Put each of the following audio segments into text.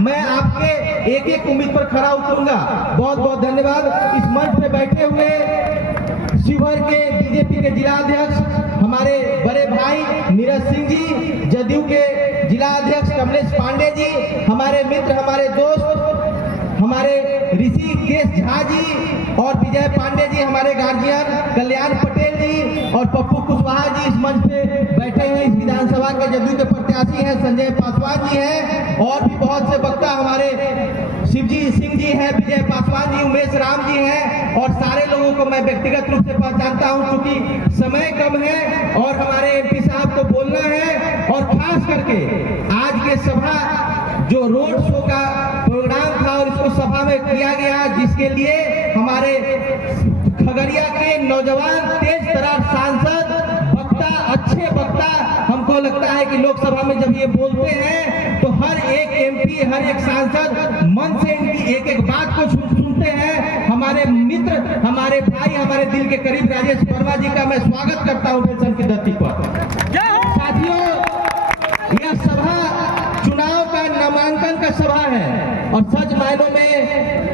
मैं आपके एक एक उम्मीद पर खरा उतरूंगा। बहुत बहुत धन्यवाद। इस मंच पे बैठे हुए शिवहर के बीजेपी के जिला अध्यक्ष हमारे बड़े भाई नीरज सिंह जी, जदयू के जिला अध्यक्ष कमलेश पांडे जी, हमारे मित्र, हमारे दोस्त, हमारे ऋषिकेश झा जी और विजय पांडे जी, हमारे गार्जियन कल्याण पटेल जी और पप्पू कुशवाहा जी इस मंच पे बैठे हैं। इस विधानसभा के जदयू के प्रत्याशी हैं संजय पासवान जी हैं और भी बहुत से वक्ता हमारे शिवजी सिंह जी हैं, विजय पासवान जी, उमेश राम जी हैं और सारे लोगों को मैं व्यक्तिगत रूप से पहचानता हूं क्योंकि समय कम है और हमारे एमपी साहब को बोलना है। और खास करके आज के सभा जो रोड शो का प्रोग्राम था और इसको सभा में किया गया, जिसके लिए हमारे खगड़िया के नौजवान तेज तर्रार सांसद वक्ता, अच्छे वक्ता, हमको लगता है कि लोकसभा में जब ये बोलते हैं तो हर एक एमपी, हर एक सांसद मन से इनकी एक एक बात को सुनते हैं। हमारे मित्र, हमारे भाई, हमारे दिल के करीब राजेश वर्मा जी का मैं स्वागत करता हूँ बेलसन की धरती पर। साथियों, यह सभा चुनाव का नामांकन का सभा है और सच मायनों में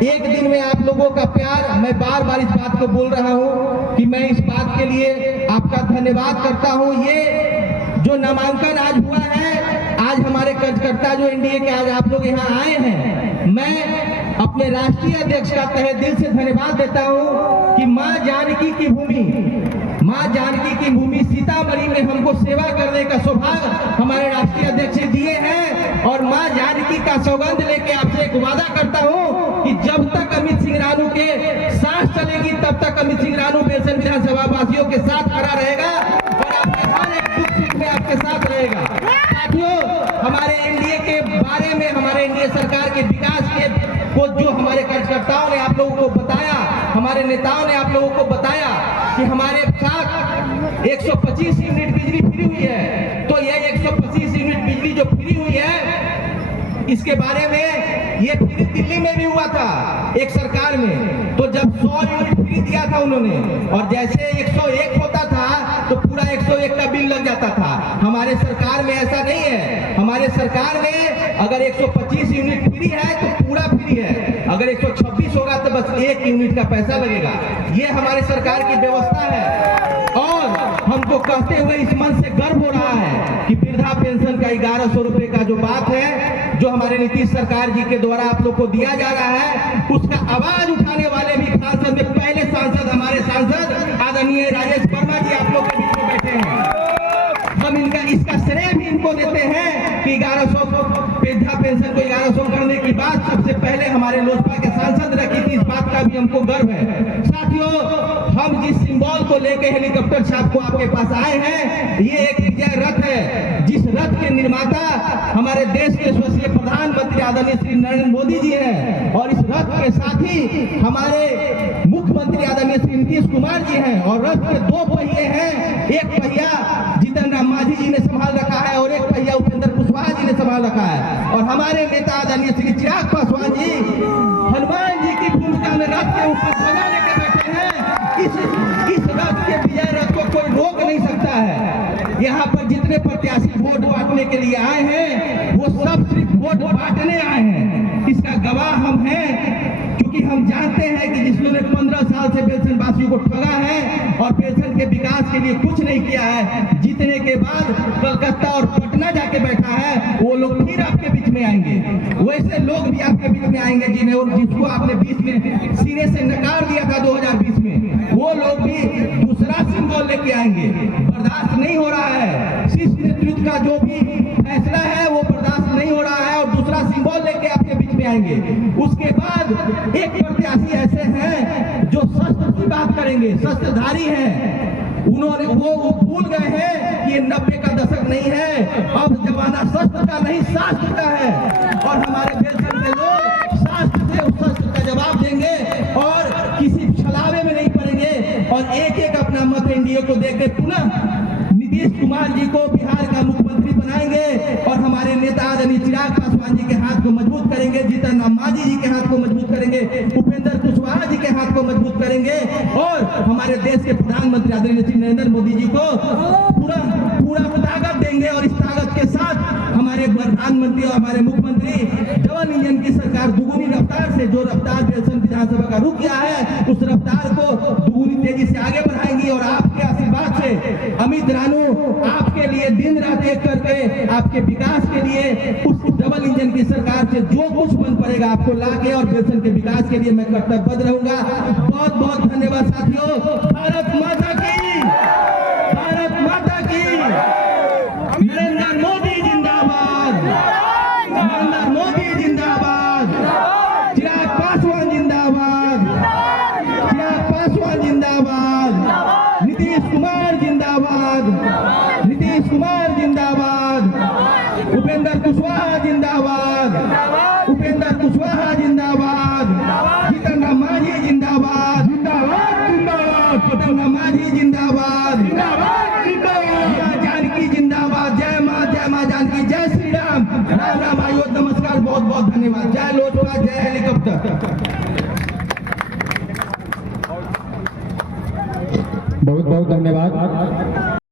एक दिन में आप लोगों का प्यार, मैं बार बार इस बात को बोल रहा हूं कि मैं इस बात के लिए आपका धन्यवाद करता हूं। ये जो नामांकन आज हुआ है, आज हमारे कार्यकर्ता जो एनडीए के आज आप लोग यहाँ आए हैं, मैं अपने राष्ट्रीय अध्यक्ष का तहे दिल से धन्यवाद देता हूं कि माँ जानकी की भूमि सीतामढ़ी में हमको सेवा करने का सौभाग्य हमारे राष्ट्रीय अध्यक्ष दिए हैं। और माँ जानकी का सौगंध लेके आपसे एक वादा करता हूं कि जब तक अमित सिंह रानू के सांस चलेगी तब तक अमित सिंह रानू बेलसन विधानसभा वासियों के साथ खड़ा रहेगा और आपके हर एक दुख सुख में आपके साथ रहेगा। साथियों, हमारे एनडीए के बारे में, हमारे एनडीए सरकार के विकास के को जो हमारे कार्यकर्ताओं ने आप लोगों को बताया, हमारे नेताओं ने आप लोगों को बताया कि हमारे साथ 125 यूनिट बिजली फ्री हुई है। तो यह 125 यूनिट बिजली जो फ्री हुई है, इसके बारे में ये फ्री दिल्ली में भी हुआ था एक सरकार में। तो जब 100 यूनिट फ्री दिया था उन्होंने और जैसे 101 होता था तो पूरा 101 का बिल लग जाता था। हमारे सरकार में ऐसा नहीं है। हमारे सरकार में अगर 125 यूनिट फ्री है तो पूरा फ्री है, अगर 126 होगा तो बस 1 यूनिट का पैसा लगेगा। ये हमारे सरकार की व्यवस्था है और हमको कहते हुए इस मन से गर्व हो रहा है कि वृद्धा पेंशन का 1100 रुपए का जो बात है, जो हमारे नीतीश सरकार जी के द्वारा आप लोग को दिया जा रहा है, उसका आवाज उठाने वाले भी सांसद में पहले सांसद हमारे सांसद आदरणीय राजेश वर्मा जी आप लोग के बीच में बैठे हैं। हम इसका श्रेय भी इनको देते हैं कि 1100 वृद्धा पेंशन को 1100 करने की बात सबसे पहले हमारे लोजपा के सांसद रखी थी। इस बात का भी हमको गर्व है। साथियों, हम जिस सिंबल को लेके हेलीकॉप्टर छाप को आपके पास आए हैं, ये एक विजय रथ है, जिस रथ के निर्माता हमारे देश के यशस्वी प्रधानमंत्री आदरणीय श्री नरेंद्र मोदी जी हैं और इस रथ के साथ ही हमारे मुख्यमंत्री आदरणीय श्री नीतीश कुमार जी हैं। और रथ के 2 पहिए हैं, एक पहिया जीतन राम मांझी जी ने संभाल रखा है और एक पहिया उपेंद्र कुशवाहा जी ने संभाल रखा है। और हमारे नेता आदरणीय श्री चिराग पासवान जी हनुमान जी की भूमिका में रथ के ऊपर ध्वजा लेकर बैठे हैं। इस रथ के विजय रथ को कोई रोक नहीं सकता है। यहाँ पर जितने प्रत्याशी वोट बांटने के लिए आए हैं, वो सब सिर्फ वोट बांटने आए हैं। इसका गवाह हम हैं, क्योंकि हम जानते हैं कि जिसने 15 साल से बेलसन वासियों को ठगा है और बेलसन के विकास के लिए कुछ नहीं किया है, जीतने के बाद कलकत्ता और पटना जाके बैठा है, वो लोग फिर आपके बीच में आएंगे। वैसे लोग भी आपके बीच में आएंगे जिसको आपने 20 में सीने से नकार दिया था 2020 में, वो लोग भी दूसरा सिंबल लेके आएंगे। बर्दाश्त नहीं हो रहा है, शीर्ष नेतृत्व का जो भी फैसला है वो बर्दाश्त नहीं हो रहा है और दूसरा सिंबल लेके आपके बीच में आएंगे। उसके बाद एक प्रत्याशी ऐसे हैं जो शस्त्र की बात करेंगे, शस्त्रधारी हैं। उन्होंने वो भूल गए हैं कि ये 90 का दशक नहीं है, अब जमाना शस्त्र का नहीं शास्त्र का है। और हमारे बेलसन के लोग शास्त्र से उस शस्त्र का जवाब देंगे और किसी छलावे में नहीं पड़ेंगे और एक एक अपना मत एनडीए को देकर पुनः नीतीश कुमार जी को बिहार का मुख्यमंत्री बनाएंगे और हमारे नेता आदरणीय चिराग पासवान जी के हाथ को मजबूत करेंगे, जीतन राम मांझी जी के हाथ को मजबूत करेंगे, उपेंद्र कुशवाहा जी के हाथ को मजबूत करेंगे और हमारे देश के प्रधानमंत्री आदरणीय श्री नरेंद्र मोदी जी को पूरा ताकत देंगे। और इस ताकत के साथ हमारे हमारे प्रधानमंत्री और हमारे मुख्यमंत्री डबल इंजन की सरकार दुगुनी रफ्तार से जो रफ्तार बेलसन विधानसभा का रुक गया है उस रफ्तार को दुगुनी तेजी से आगे बढ़ाएंगी। और आपके आशीर्वाद से अमित रानू आपके लिए दिन रात एक करके आपके विकास के लिए उस डबल इंजन की सरकार से जो कुछ बन पड़ेगा आपको लाके और बेलसन के विकास के लिए मैं कर्तव्यबद्ध रहूंगा। बहुत बहुत धन्यवाद साथियों। भारत माता की, भारत माता की। नरेंद्र मोदी जिंदाबाद, नरेंद्र मोदी जिंदाबाद, चिराग पासवान जिंदाबाद, चिराग पासवान जिंदाबाद, नीतीश कुमार जिंदाबाद, नीतीश कुमार जिंदाबाद, उपेंद्र कुशवाहा जिंदाबाद, उपेंद्र कुशवाहा जिंदाबाद, जीतन राम मांझी जिंदाबाद, जिंदाबाद जिंदाबाद, जीतन राम मांझी जिंदाबाद, जिंदाबाद जिंदाबाद, जानकी जिंदाबाद। जय माँ जानकी, जय श्री राम, राम राम आयोग नमस्कार, बहुत बहुत धन्यवाद। जय लोजपा, जय हेलीकॉप्टर। बहुत बहुत धन्यवाद।